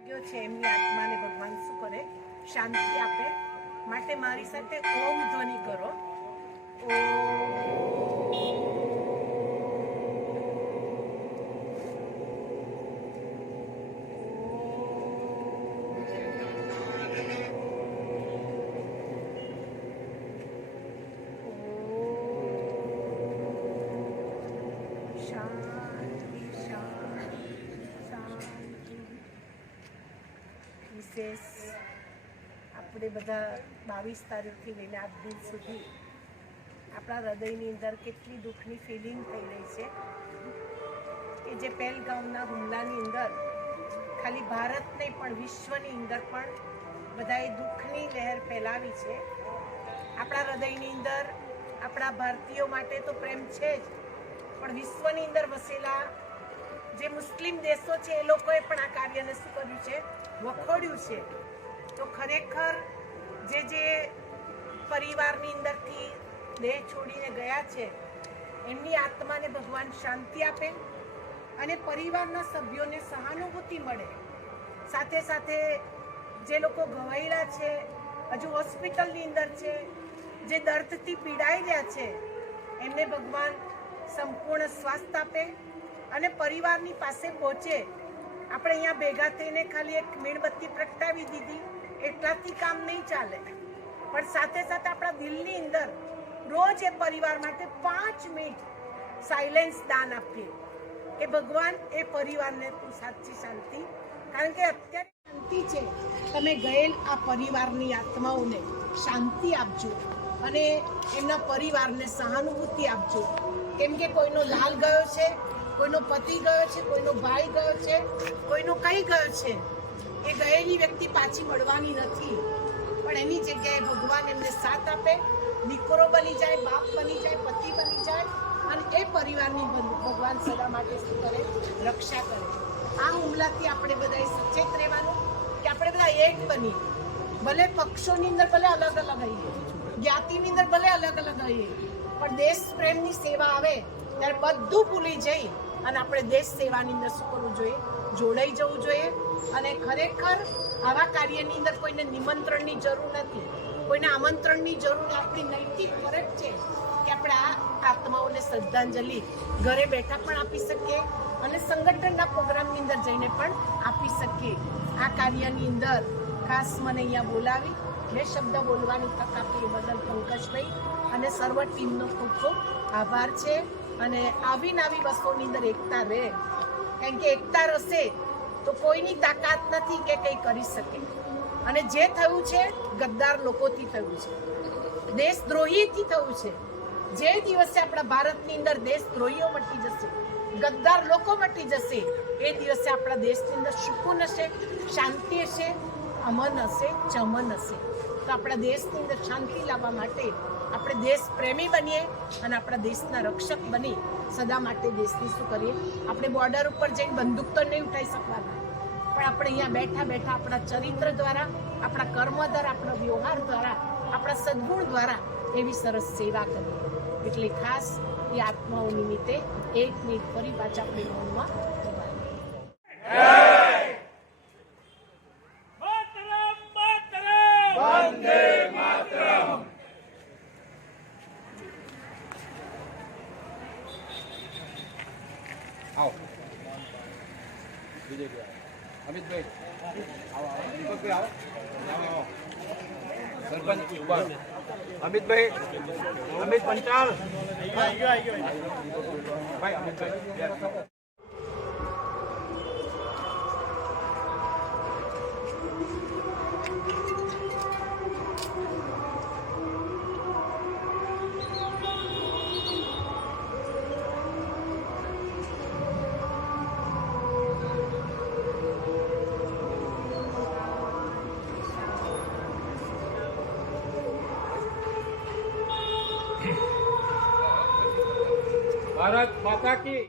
લાગ્યો છે એમની આત્માને ભગવાન શું કરે? શાંતિ આપે. માટે મારી સાથે ઓમ ધ્વનિ કરો. શાંતિ શાંતિ શાંતિ વિશેષ આપણે બધા બાવીસ તારીખથી લઈને આજ દિન સુધી આપણા હૃદયની અંદર કેટલી દુઃખની ફિલિંગ થઈ રહી છે કે જે પહેલગામના હુમલાની અંદર, ખાલી ભારત નહીં પણ વિશ્વની અંદર પણ બધાએ દુઃખની લહેર ફેલાવી છે. આપણા હૃદયની અંદર, આપણા ભારતીયો માટે તો પ્રેમ છે જ, પણ વિશ્વની અંદર વસેલા જે મુસ્લિમ દેશો છે, એ લોકોએ પણ આ કાર્યને શું કર્યું છે, વખોડ્યું છે. તો ખરેખર જે જે પરિવારની અંદરથી દેહ છોડીને ગયા છે, એમની આત્માને ભગવાન શાંતિ આપે અને પરિવારના સભ્યોને સહાનુભૂતિ મળે. સાથે સાથે જે લોકો ઘવાયેલા છે, હજુ હોસ્પિટલની અંદર છે, જે દર્દથી પીડાઈ રહ્યા છે, એમને ભગવાન સંપૂર્ણ સ્વાસ્થ્ય આપે અને પરિવારની પાસે પહોંચે. આપણે અહીંયા ભેગા થઈને ખાલી એક મીણબત્તી પ્રગટાવી દીધી. એટલાથી કામ નહીં ચાલે. પણ સાથે સાથે આપણા દિલની અંદર રોજ એ પરિવાર માટે પાંચ મિનિટ સાયલેન્સ દાન આપીએ. એ ભગવાન, એ પરિવારને તું સાચી શાંતિ. કારણ કે અત્યારે શાંતિ છે. તમે ગયેલ આ પરિવારની આત્માઓને શાંતિ આપજો. અને એમના પરિવારને સહાનુભૂતિ આપજો. કેમ કે કોઈનો લાલ ગયો છે કોઈનો પતિ ગયો છે, કોઈનો ભાઈ ગયો છે, કોઈનો કઈ ગયો છે, એ ગયેલી વ્યક્તિ પાછી મળવાની નથી. પણ એની જગ્યાએ ભગવાન એમને સાથ આપે, દીકરો બની જાય, બાપ બની જાય, પતિ બની જાય, અને એ પરિવારની ભગવાન સદા માટે શું કરે? રક્ષા કરે. આ હુમલાથી આપણે બધાએ સચેત રહેવાનું કે આપણે બધા એક બની ભલે પક્ષોની અંદર ભલે અલગ અલગ રહીએ જ્ઞાતિની અંદર ભલે અલગ અલગ રહીએ પણ દેશ પ્રેમની સેવા આવે, ત્યારે બધું ભૂલી જઈ અને આપણે દેશ સેવાની અંદર શું કરવું જોઈએ? જોડાઈ જવું જોઈએ. અને ખરેખર આવા કાર્યની અંદર કોઈને નિમંત્રણની જરૂર નથી. કોઈને આમંત્રણની જરૂર. આપણી નૈતિક ફરજ છે કે આપણે આ આત્માઓને શ્રદ્ધાંજલિ ઘરે બેઠા પણ આપી શકીએ અને સંગઠનના પ્રોગ્રામની અંદર જઈને પણ આપી શકીએ. આ કાર્યની અંદર ખાસ મને અહીંયા બોલાવી, બે શબ્દ બોલવાની તક આપી એ બદલ પંકજભાઈ. અને સર્વ ટીમનો ખૂબ ખૂબ આભાર છે. અને આવી નવી વસ્તુની અંદર એકતા રહે. કારણ કે એકતા રહેશે તો કોઈની તાકાત નથી કે કંઈ કરી શકે. અને જે થયું છે, ગદ્દાર લોકોથી થયું છે. દેશદ્રોહીથી થયું છે. જે દિવસે આપણા ભારતની અંદર દેશદ્રોહીઓ મટી જશે, ગદ્દાર લોકો મટી જશે, એ દિવસે આપણા દેશની અંદર સુકૂન હશે, શાંતિ હશે, અમન હશે, ચમન હશે. તો આપણા દેશની અંદર શાંતિ લાવવા માટે આપણે દેશ પ્રેમી બનીએ અને આપણા દેશના રક્ષક બની સદા માટે દેશની શું કરીએ? આપણે બોર્ડર ઉપર જઈને બંદૂક તો નહીં ઉઠાઈ શકવાના. પણ આપણે અહીંયા બેઠા બેઠા આપણા ચરિત્ર દ્વારા, આપણા કર્મ દ્વારા, આપણા વ્યવહાર દ્વારા, આપણા સદગુણ દ્વારા એવી સરસ સેવા કરીએ. એટલે ખાસ એ આત્માઓ નિમિત્તે એક મિનિટ ફરી પાછા આપણે મૌનમાં ઊભા રહીએ. માતરમ માતરમ આવો. વિજયભાઈ અમિતભાઈ અમિત પંચાલ. ભારત માતા કી